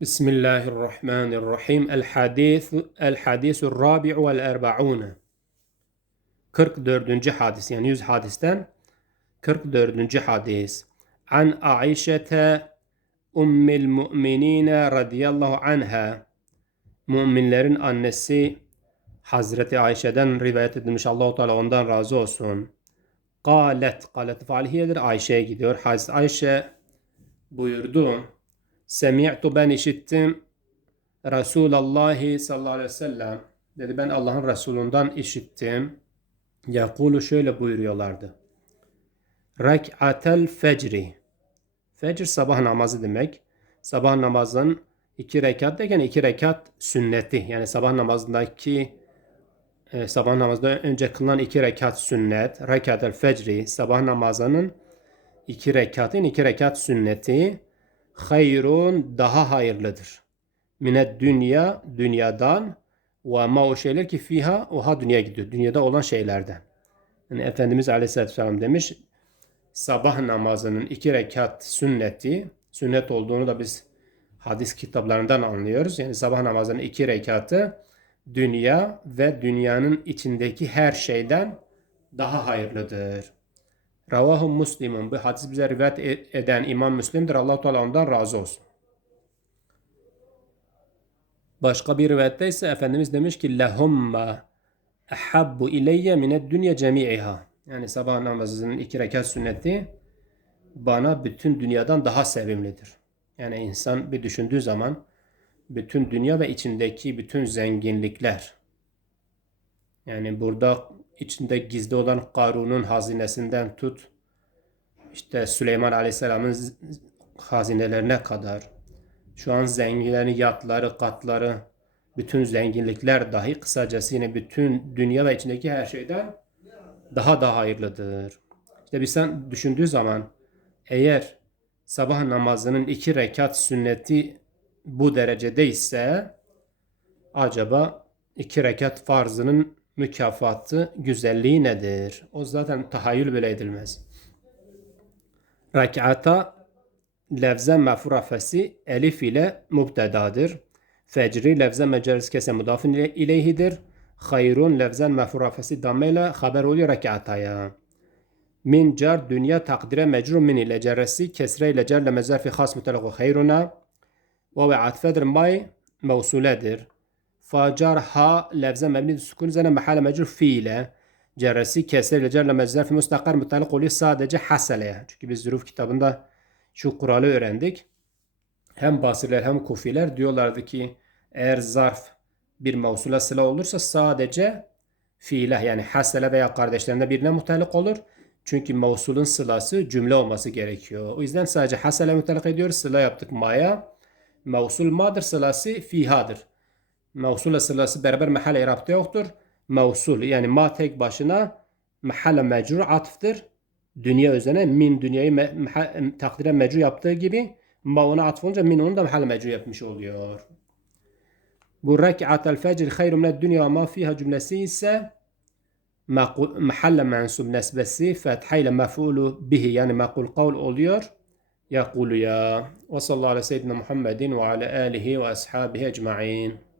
بسم الله الرحمن الرحيم الحديث الحديث الرابع والأربعون 44. hadis yani 100 hadisten 44. hadis An Aişete Ummil Mu'minine radıyallahu anha Müminlerin annesi Hazreti Ayşe'den rivayet edilmiş Allahu Teala ondan razı olsun. Kalet, kalet faaliyedir Ayşe'ye gidiyor. Hazreti Ayşe buyurdu. Semi'tu ben işittim Resulallah sallallahu aleyhi ve sellem dedi ben Allah'ın Resulünden işittim. Yakulu şöyle buyuruyorlardı. Rek'atel fecri. Fecr sabah namazı demek. Sabah namazının iki rekat derken iki rekat sünneti. Yani sabah namazındaki e, sabah namazında önce kılınan iki rekat sünnet. Rekatel fecri. Sabah namazının iki rekatın iki rekat sünneti hayrun daha hayırlıdır. Minet dünya dünyadan ve ma o şeyler ki fiha oha dünya gidiyor. Dünyada olan şeylerden. Yani Efendimiz Aleyhisselatü Vesselam demiş sabah namazının iki rekat sünneti sünnet olduğunu da biz hadis kitaplarından anlıyoruz. Yani sabah namazının iki rekatı dünya ve dünyanın içindeki her şeyden daha hayırlıdır. Ravahu Müslim'in bu hadis bize rivayet e- eden İmam Müslim'dir. allah Teala ondan razı olsun. Başka bir rivayette ise Efendimiz demiş ki lehumma ahabbu ileyye mined dünya cemi'iha. Yani sabah namazının iki rekat sünneti bana bütün dünyadan daha sevimlidir. Yani insan bir düşündüğü zaman bütün dünya ve içindeki bütün zenginlikler yani burada içinde gizli olan Karun'un hazinesinden tut işte Süleyman Aleyhisselam'ın hazinelerine kadar şu an zenginlerin yatları, katları, bütün zenginlikler dahi kısacası yine bütün dünya ve içindeki her şeyden daha da hayırlıdır. İşte bir sen düşündüğü zaman eğer sabah namazının iki rekat sünneti bu derecede ise acaba iki rekat farzının mükafatı, güzelliği nedir? O zaten tahayyül bile edilmez. Rekata lefze mefrafesi elif ile mubtedadır. Fecri lefze meceris kese mudafin ileyhidir. Hayrun lefzen mefrafesi damme ile haber oluyor rekataya. Min car dünya takdire mecrur min ile cerresi kesre ile cerle mezarfi khas mütelakı hayruna ve ve atfedir may mevsuledir. Facar ha lefze mebni sukun üzerine mehalle mecrur fiile. Cerresi kesre ile cerle mezarfi müstakar mütelak oluyor sadece haseleye. Çünkü biz züruf kitabında şu kuralı öğrendik. Hem basirler hem kufiler diyorlardı ki eğer zarf bir mevsula sıla olursa sadece fiile yani hasele veya kardeşlerinde birine mutallık olur. Çünkü mevsulun sılası cümle olması gerekiyor. O yüzden sadece hasele mutallık ediyoruz. Sıla yaptık maya. Mevsul madır sılası fihadır. Mevsul sılası beraber mahalle irapta yoktur. Mevsul yani ma tek başına mahalle mecrur atıftır. Dünya üzerine min dünyayı me, meha, takdire mecrur yaptığı gibi ma ona atf olunca min onu da mahalle mecrur yapmış oluyor. Bu rek'atel fecr hayru mined dünya ma fiha cümlesi ise mahalle mensub nesbesi fethayla mef'ulu bihi yani makul kavl oluyor. Yakulu ya. Ve sallallahu aleyhi ve sellem Muhammedin ve ala alihi ve ashabihi ecma'in.